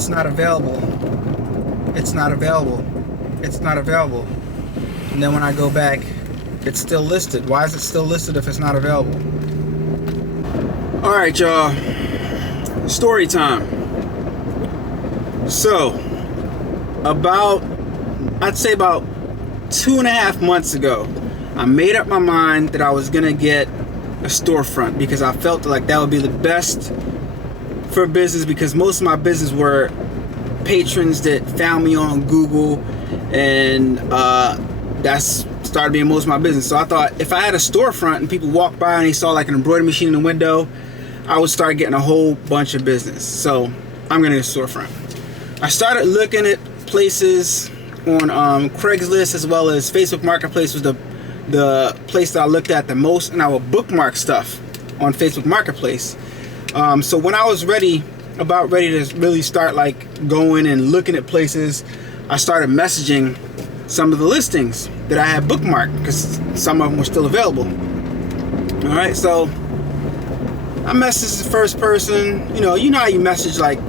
it's not available, it's not available, it's not available. And then when I go back, it's still listed. Why is it still listed if it's not available? All right, y'all, story time. So I'd say about 2.5 months ago, I made up my mind that I was gonna get a storefront because I felt like that would be the best for business, because most of my business were patrons that found me on Google, and that's started being most of my business. So I thought if I had a storefront and people walked by and they saw like an embroidery machine in the window, I would start getting a whole bunch of business. So I'm gonna get a storefront. I started looking at places on Craigslist, as well as Facebook Marketplace was the place that I looked at the most, and I would bookmark stuff on Facebook Marketplace. So when I was about ready to really start like going and looking at places, I started messaging some of the listings that I had bookmarked because some of them were still available. All right, so I messaged the first person. You know how you message like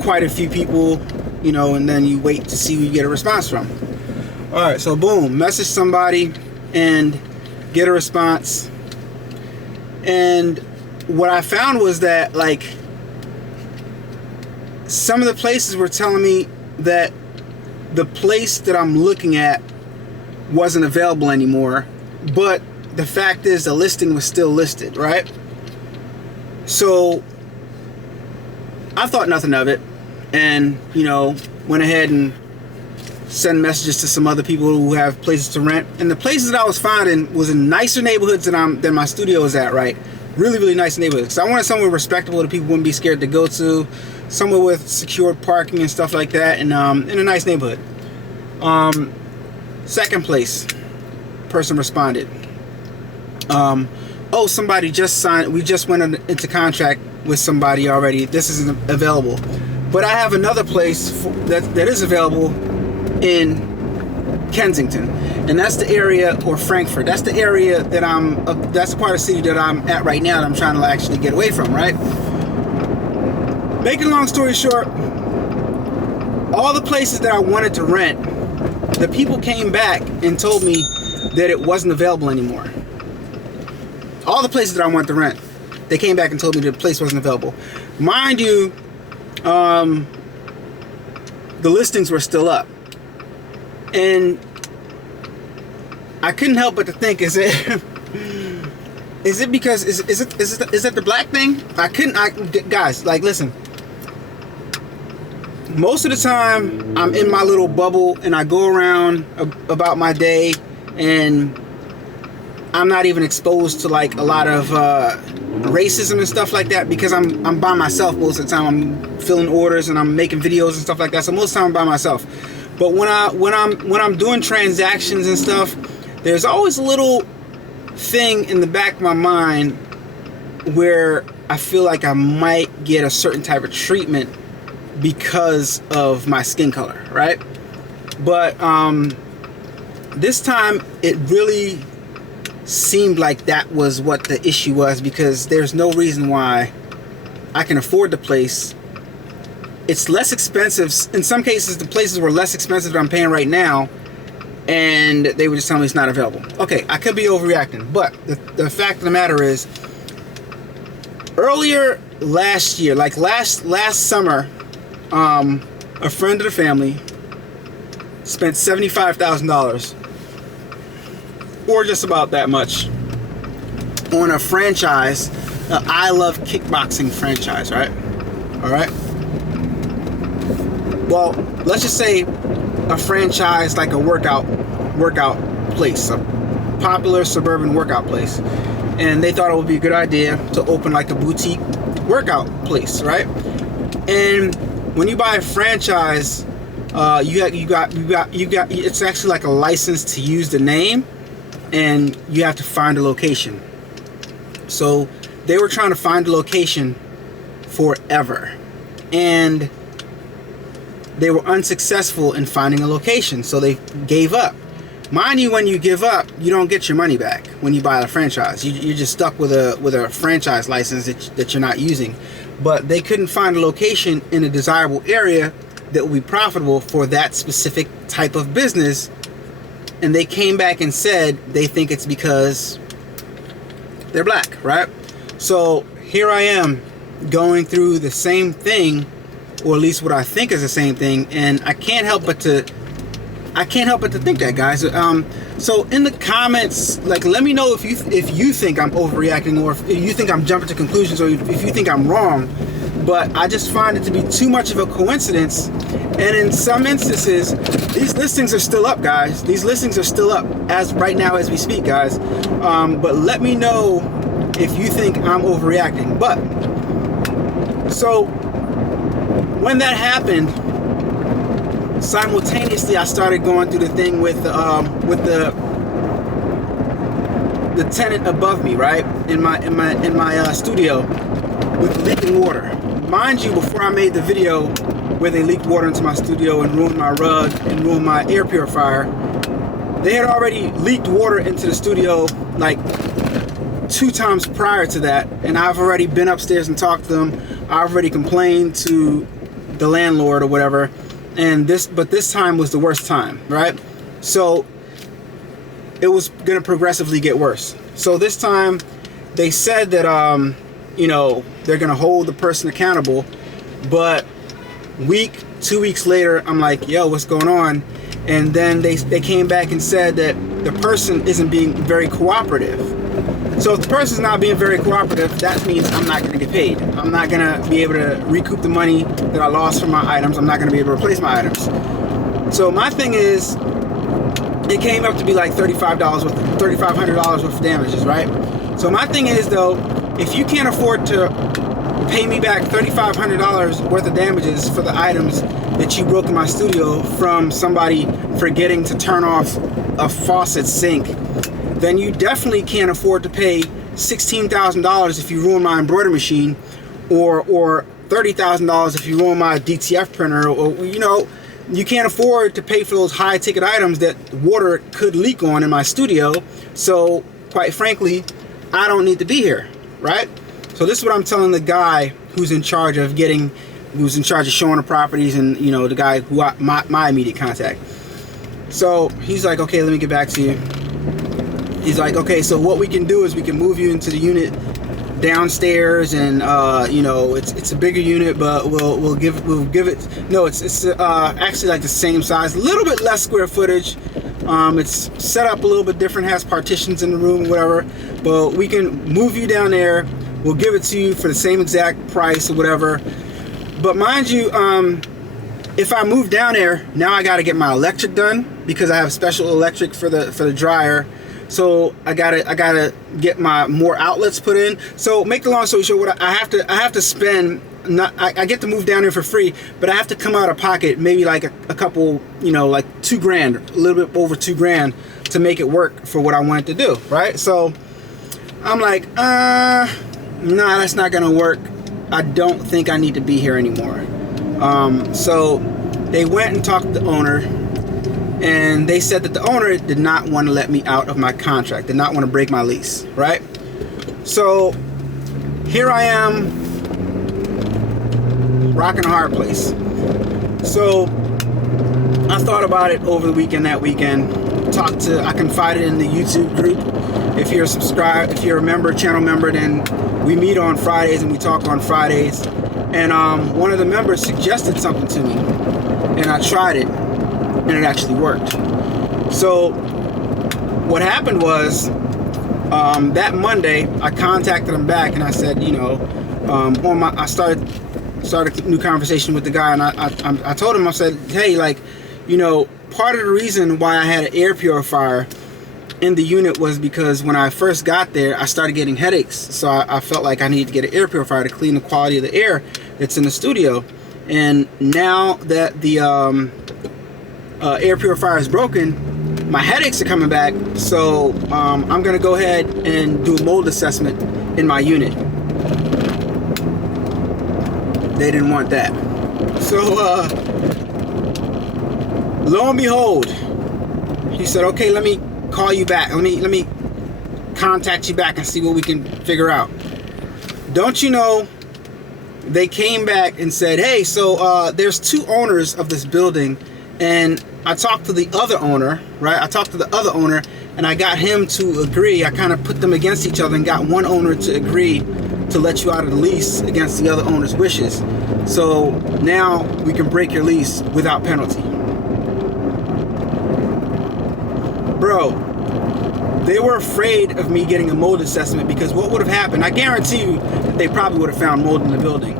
quite a few people, and then you wait to see who you get a response from. All right, so boom, message somebody and get a response. And what I found was that like some of the places were telling me that the place that I'm looking at wasn't available anymore, but the fact is the listing was still listed, right? So I thought nothing of it, and went ahead and sent messages to some other people who have places to rent. And the places that I was finding was in nicer neighborhoods than my studio is at, right? Really, really nice neighborhoods. So I wanted somewhere respectable that people wouldn't be scared to go to, somewhere with secured parking and stuff like that, and in a nice neighborhood. Second place, person responded. Oh, somebody just signed. We just went into contract with somebody already. This isn't available, but I have another place that is available in Kensington, and that's the area, or Frankfurt. That's the area that that's the part of the city that I'm at right now that I'm trying to actually get away from, right? Making a long story short, all the places that I wanted to rent, the people came back and told me that it wasn't available anymore. All the places that I wanted to rent, they came back and told me the place wasn't available. Mind you, the listings were still up. And I couldn't help but to think, is it because is it the black thing? Guys, like, listen. Most of the time I'm in my little bubble and I go around about my day, and I'm not even exposed to like a lot of racism and stuff like that, because I'm by myself most of the time. I'm filling orders and I'm making videos and stuff like that. So most of the time I'm by myself. But when I'm doing transactions and stuff, there's always a little thing in the back of my mind where I feel like I might get a certain type of treatment because of my skin color, right? But this time it really seemed like that was what the issue was, because there's no reason why I can afford the place. It's less expensive. In some cases, the places were less expensive than I'm paying right now, and they were just telling me it's not available. Okay, I could be overreacting, but the fact of the matter is, earlier last year, like last summer, a friend of the family spent $75,000, or just about that much, on a franchise, I Love Kickboxing franchise, right? All right. Well, let's just say a franchise like a workout place, a popular suburban workout place, and they thought it would be a good idea to open like a boutique workout place, right? And when you buy a franchise, you got it's actually like a license to use the name, and you have to find a location. So they were trying to find a location forever, and they were unsuccessful in finding a location, so they gave up. Mind you, when you give up, you don't get your money back when you buy a franchise. You're just stuck with a franchise license that you're not using. but they couldn't find a location in a desirable area that would be profitable for that specific type of business. And they came back and said they think it's because they're black, right? So here I am going through the same thing, or at least what I think is the same thing, and I can't help but to think that, guys. So in the comments, like, let me know if you think I'm overreacting, or if you think I'm jumping to conclusions, or if you think I'm wrong. But I just find it to be too much of a coincidence. And in some instances, these listings are still up, guys. These listings are still up as right now as we speak, guys. But let me know if you think I'm overreacting. But so when that happened, simultaneously I started going through the thing with the tenant above me, right, in my studio, with leaking water. Mind you, before I made the video where they leaked water into my studio and ruined my rug and ruined my air purifier, they had already leaked water into the studio like 2 times prior to that, and I've already been upstairs and talked to them. I've already complained to the landlord or whatever, but this time was the worst time, right? So it was gonna progressively get worse. So this time they said that they're gonna hold the person accountable, but 2 weeks later, I'm like, yo, what's going on? And then they came back and said that the person isn't being very cooperative. So if the person's not being very cooperative, that means I'm not gonna get paid. I'm not gonna be able to recoup the money that I lost from my items. I'm not gonna be able to replace my items. So my thing is, it came up to be like $3,500 worth of damages, right? So my thing is, though, if you can't afford to pay me back $3,500 worth of damages for the items that you broke in my studio from somebody forgetting to turn off a faucet sink, then you definitely can't afford to pay $16,000 if you ruin my embroidery machine, or $30,000 if you ruin my DTF printer, or you can't afford to pay for those high ticket items that water could leak on in my studio. So quite frankly, I don't need to be here, right? So this is what I'm telling the guy who's in charge of showing the properties, and the guy who my immediate contact. So he's like, okay, let me get back to you. He's like, okay, so what we can do is we can move you into the unit downstairs, and it's a bigger unit, but we'll give it. No, it's actually like the same size, a little bit less square footage. It's set up a little bit different, has partitions in the room, whatever. But we can move you down there. We'll give it to you for the same exact price or whatever. But mind you, if I move down there, now I got to get my electric done, because I have special electric for the dryer. So I gotta get my more outlets put in. So make the long story short, what I have to spend. I get to move down here for free, but I have to come out of pocket maybe like a couple, like $2,000, a little bit over $2,000 to make it work for what I wanted to do, right? So I'm like, nah, that's not gonna work. I don't think I need to be here anymore. So they went and talked to the owner, and they said that the owner did not want to let me out of my contract, did not want to break my lease, right? So here I am, rocking a hard place. So I thought about it over the weekend, I confided in the YouTube group. If you're subscribed, if you're a member, channel member, then we meet on Fridays and we talk on Fridays. And one of the members suggested something to me, and I tried it, and it actually worked. So what happened was, that Monday I contacted him back, and I said, I started a new conversation with the guy, and I told him, I said, hey, part of the reason why I had an air purifier in the unit was because when I first got there, I started getting headaches. So I felt like I needed to get an air purifier to clean the quality of the air that's in the studio. And now that the air purifier is broken, my headaches are coming back. So I'm gonna go ahead and do a mold assessment in my unit. They didn't want that. So lo and behold, he said, okay, let me call you back. Let me contact you back and see what we can figure out. Don't you know, they came back and said, hey, so there's 2 owners of this building, and I talked to the other owner, right? I talked to the other owner, and I got him to agree. I kind of put them against each other and got one owner to agree to let you out of the lease against the other owner's wishes. So now we can break your lease without penalty. Bro, they were afraid of me getting a mold assessment, because what would have happened, I guarantee you that they probably would have found mold in the building.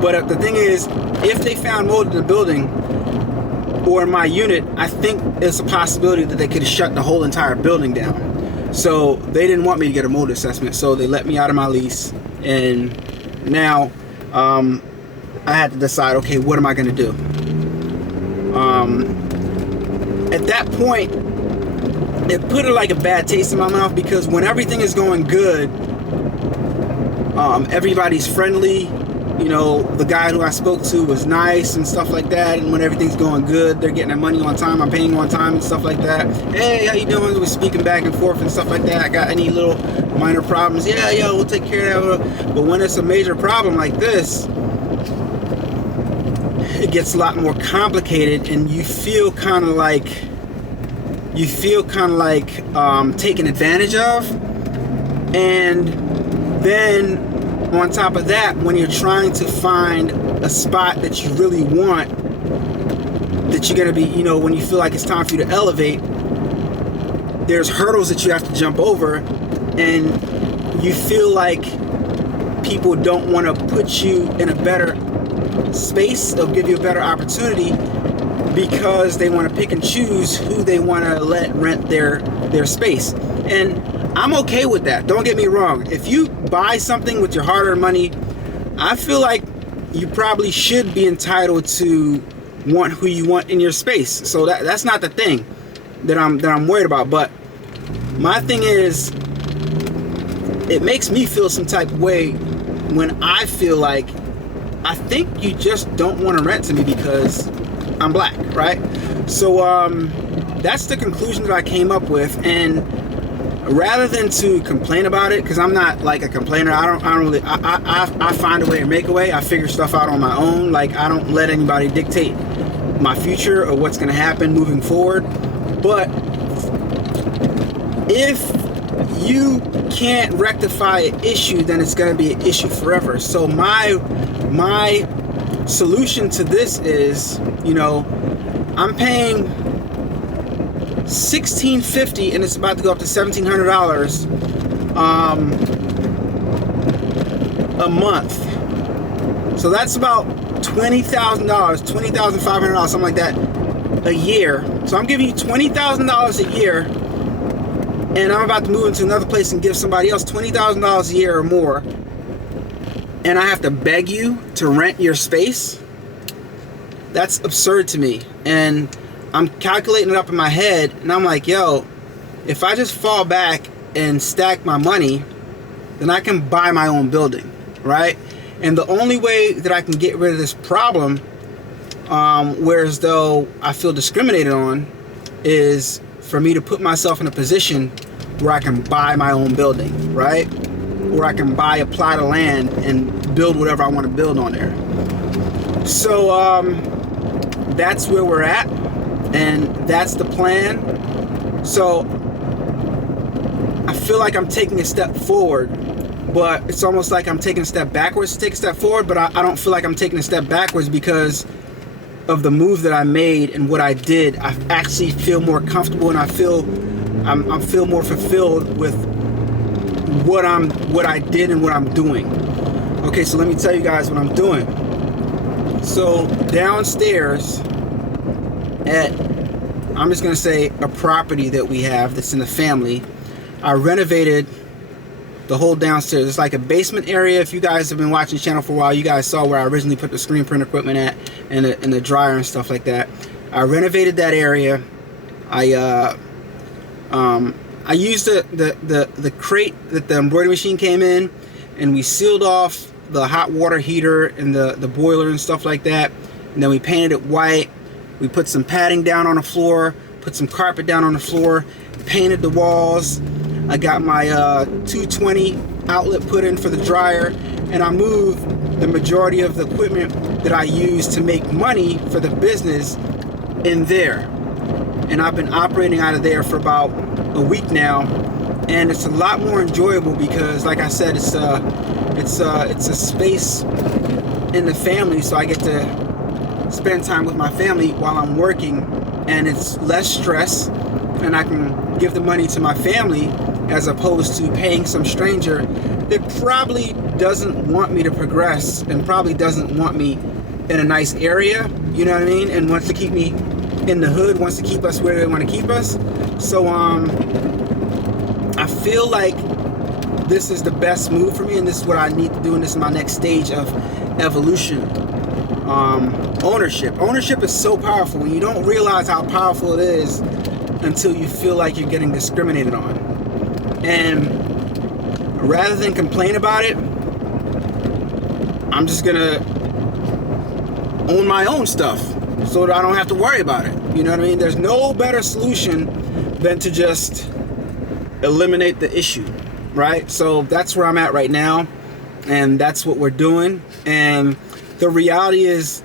But the thing is, if they found mold in the building or in my unit, I think there's a possibility that they could have shut the whole entire building down. So they didn't want me to get a mold assessment, so they let me out of my lease. And now I had to decide, okay, what am I going to do? At that point, it put like a bad taste in my mouth, because when everything is going good, everybody's friendly. You know, the guy who I spoke to was nice and stuff like that. And when everything's going good, they're getting their money on time, I'm paying on time and stuff like that. Hey, how you doing? We're speaking back and forth and stuff like that. I got any little minor problems? Yeah, we'll take care of that. But when it's a major problem like this, it gets a lot more complicated, and you feel kind of like taken advantage of. And then on top of that, when you're trying to find a spot that you really want, that you're going to be, you know, when you feel like it's time for you to elevate, there's hurdles that you have to jump over, and you feel like people don't want to put you in a better space. They'll give you a better opportunity because they want to pick and choose who they want to let rent their space. And I'm okay with that. Don't get me wrong. If you buy something with your hard-earned money, I feel like you probably should be entitled to want who you want in your space. So that's not the thing that I'm worried about. But my thing is, it makes me feel some type of way when I feel like I think you just don't want to rent to me because I'm black, right? So that's the conclusion that I came up with. And rather than to complain about it, because I'm not like a complainer, I find a way to make a way. I figure stuff out on my own. Like, I don't let anybody dictate my future or what's going to happen moving forward. But if you can't rectify an issue, then it's going to be an issue forever. So my solution to this is, you know, I'm paying $1,650 and it's about to go up to $1,700 a month. So that's about $20,000, $20,500, something like that a year. So I'm giving you $20,000 a year, and I'm about to move into another place and give somebody else $20,000 a year or more, and I have to beg you to rent your space? That's absurd to me. And I'm calculating it up in my head, and I'm like, yo, if I just fall back and stack my money, then I can buy my own building, right? And the only way that I can get rid of this problem, whereas though I feel discriminated on, is for me to put myself in a position where I can buy my own building, right? Where I can buy a plot of land and build whatever I want to build on there. So that's where we're at, and that's the plan. So I feel like I'm taking a step forward, but it's almost like I'm taking a step backwards to take a step forward. But I don't feel like I'm taking a step backwards because of the move that I made and what I did. I actually feel more comfortable, and I feel more fulfilled with what I did and what I'm doing. Okay, so let me tell you guys what I'm doing. So downstairs at, I'm just gonna say, a property that we have that's in the family, I renovated the whole downstairs. It's like a basement area. If you guys have been watching the channel for a while, you guys saw where I originally put the screen print equipment at, and the dryer and stuff like that. I renovated that area. I used the crate that the embroidery machine came in, and we sealed off the hot water heater and the boiler and stuff like that. And then we painted it white. We put some padding down on the floor, put some carpet down on the floor, painted the walls. I got my 220 outlet put in for the dryer, and I moved the majority of the equipment that I use to make money for the business in there. And I've been operating out of there for about a week now, and it's a lot more enjoyable because, like I said, it's a space in the family, so I get to spend time with my family while I'm working, and it's less stress, and I can give the money to my family as opposed to paying some stranger that probably doesn't want me to progress and probably doesn't want me in a nice area, you know what I mean, and wants to keep me in the hood, wants to keep us where they want to keep us. So I feel like this is the best move for me, and this is what I need to do, and this is my next stage of evolution. Ownership is so powerful. When you don't realize how powerful it is until you feel like you're getting discriminated on. And rather than complain about it, I'm just gonna own my own stuff so that I don't have to worry about it. You know what I mean? There's no better solution than to just eliminate the issue, right? So that's where I'm at right now, and that's what we're doing. And the reality is,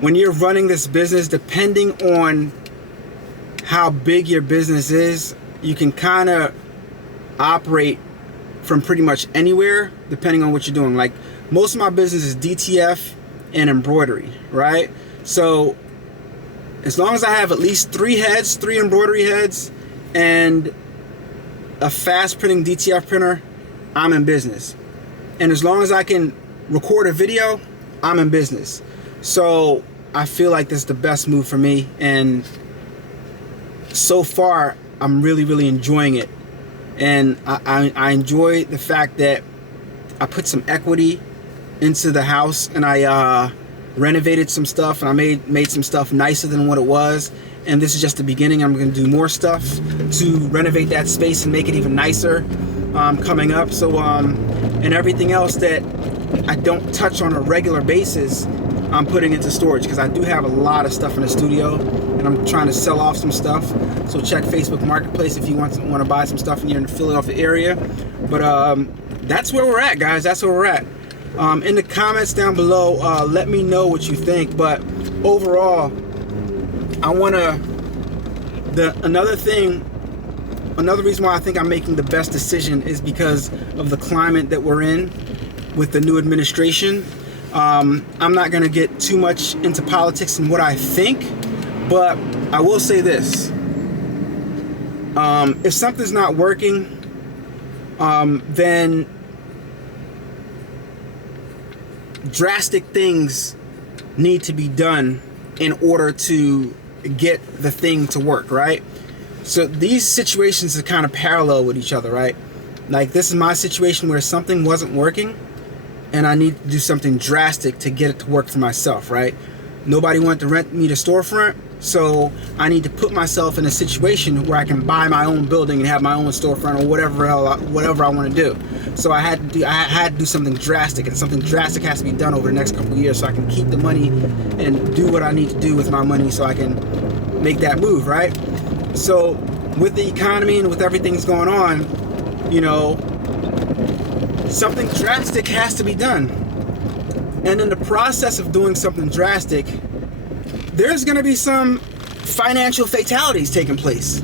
when you're running this business, depending on how big your business is, you can kind of operate from pretty much anywhere depending on what you're doing. Like, most of my business is DTF and embroidery, right? So as long as I have at least 3 embroidery heads and a fast printing DTF printer, I'm in business. And as long as I can record a video, I'm in business. So I feel like this is the best move for me, and so far I'm really, really enjoying it. And I enjoy the fact that I put some equity into the house, and I renovated some stuff, and I made some stuff nicer than what it was. And this is just the beginning. I'm going to do more stuff to renovate that space and make it even nicer coming up. So and everything else that I don't touch on a regular basis, I'm putting into storage, because I do have a lot of stuff in the studio, and I'm trying to sell off some stuff. So check Facebook Marketplace if you want to buy some stuff in here in the Philadelphia area. But that's where we're at, guys. That's where we're at. In the comments down below, let me know what you think. But overall, I want to, another reason why I think I'm making the best decision is because of the climate that we're in with the new administration. I'm not going to get too much into politics and what I think, but I will say this. If something's not working, then drastic things need to be done in order to get the thing to work, right? So these situations are kind of parallel with each other, right? Like, this is my situation where something wasn't working, and I need to do something drastic to get it to work for myself, right? Nobody wanted to rent me the storefront, so I need to put myself in a situation where I can buy my own building and have my own storefront or whatever I want to do. So I had to do something drastic, and something drastic has to be done over the next couple of years so I can keep the money and do what I need to do with my money so I can make that move, right? So with the economy and with everything that's going on, you know, something drastic has to be done. And in the process of doing something drastic, there's going to be some financial fatalities taking place.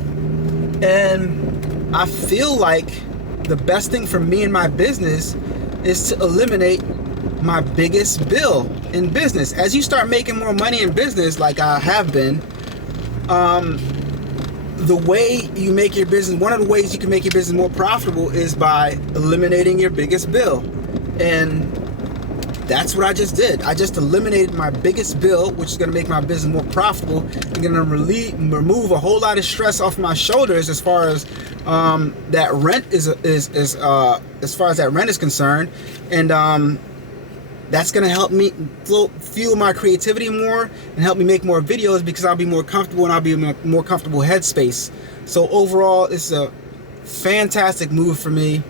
And I feel like the best thing for me and my business is to eliminate my biggest bill in business. As you start making more money in business, like I have been, the way you make your business, one of the ways you can make your business more profitable is by eliminating your biggest bill. And that's what I just did. I just eliminated my biggest bill, which is going to make my business more profitable and going to remove a whole lot of stress off my shoulders as far as that rent is as far as that rent is concerned. And that's going to help me fuel my creativity more and help me make more videos, because I'll be more comfortable and I'll be in a more comfortable headspace. So overall, it's a fantastic move for me.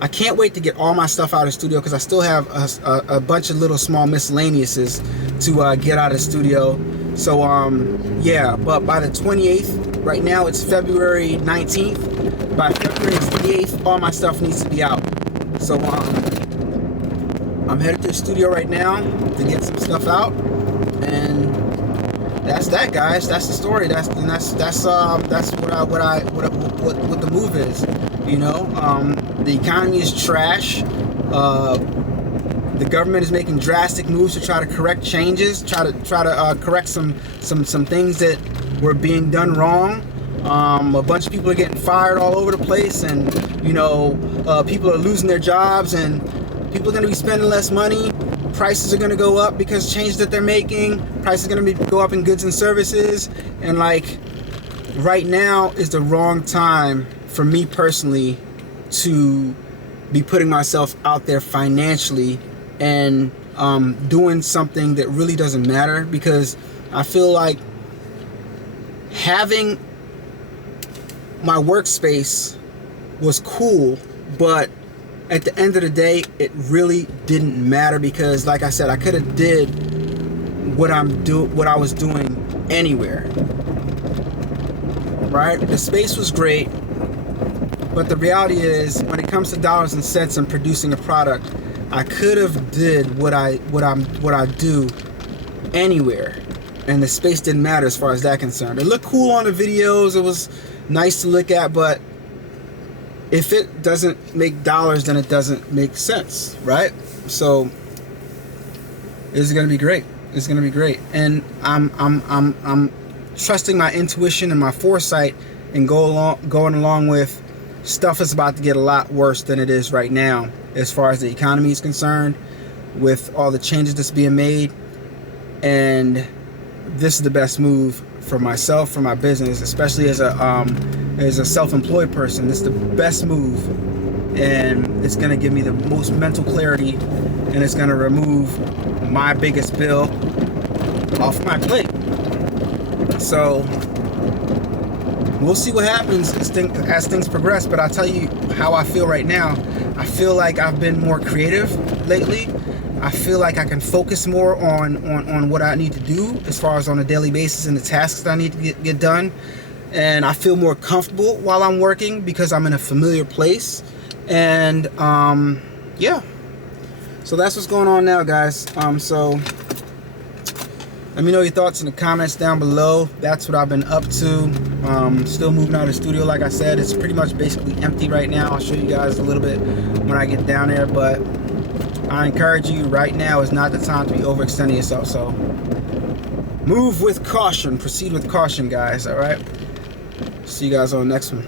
I can't wait to get all my stuff out of the studio, because I still have a bunch of little small miscellaneouses to get out of the studio. So yeah, but by the 28th, right now it's February 19th. By February 28th, all my stuff needs to be out. So I'm headed to the studio right now to get some stuff out, and that's that, guys. That's the story. That's what the move is. You know, the economy is trash. The government is making drastic moves to try to correct changes, try to correct some things that were being done wrong. A bunch of people are getting fired all over the place, and you know, people are losing their jobs, and people are going to be spending less money. Prices are going to go up because changes that they're making. Prices are going to go up in goods and services, and like right now is the wrong time for me personally to be putting myself out there financially and doing something that really doesn't matter, because I feel like having my workspace was cool, but at the end of the day it really didn't matter, because like I said, I could have did what I was doing anywhere, right? The space was great, but the reality is, when it comes to dollars and cents and producing a product, I could have did what I do anywhere, and the space didn't matter as far as that concerned. It looked cool on the videos, it was nice to look at, but if it doesn't make dollars, then it doesn't make sense, right? So it's gonna be great. It's gonna be great, and I'm trusting my intuition and my foresight, and going along with stuff is about to get a lot worse than it is right now as far as the economy is concerned, with all the changes that's being made. And this is the best move for myself, for my business, especially as a self-employed person. This is the best move, and it's gonna give me the most mental clarity, and it's gonna remove my biggest bill off my plate. So we'll see what happens as things progress, but I'll tell you how I feel right now. I feel like I've been more creative lately. I feel like I can focus more on what I need to do as far as on a daily basis and the tasks that I need to get done. And I feel more comfortable while I'm working because I'm in a familiar place. And yeah, so that's what's going on now, guys. So let me know your thoughts in the comments down below. That's what I've been up to. Still moving out of the studio, like I said. It's pretty much basically empty right now. I'll show you guys a little bit when I get down there, but I encourage you, right now is not the time to be overextending yourself. So move with caution, proceed with caution, guys. All right, see you guys on the next one.